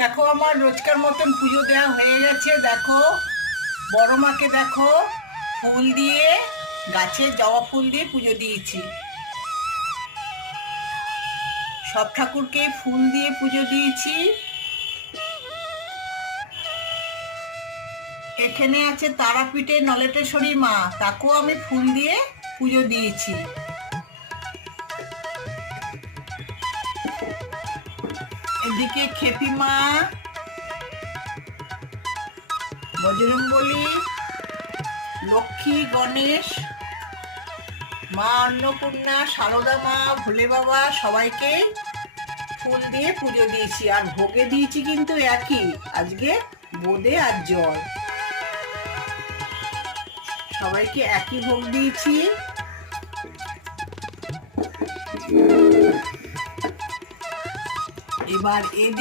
দেখো আমার রোজকার মতন পুজো দেওয়া হয়ে গেছে। দেখো বড় মাকে দেখো ফুল দিয়ে, গাছের জবা ফুল দিয়ে পুজো দিয়েছি। সব ঠাকুরকে ফুল দিয়ে পুজো দিয়েছি। এখানে আছে তারাপীঠের নলেটেশ্বরী মা, তাকেও আমি ফুল দিয়ে পুজো দিয়েছি। এদিকে খেপি মা, বজরংবলী, লক্ষ্মী, গণেশ, মা অন্নপূর্ণা, সারদা মা, ভোলে বাবা, সবাইকে ফুল দিয়ে পুজো দিয়েছি। আর ভোগে দিয়েছি কিন্তু একই, আজকে বোঁদে আর জল, সবাইকে একই ভোগ দিয়েছি। এবার এদিকে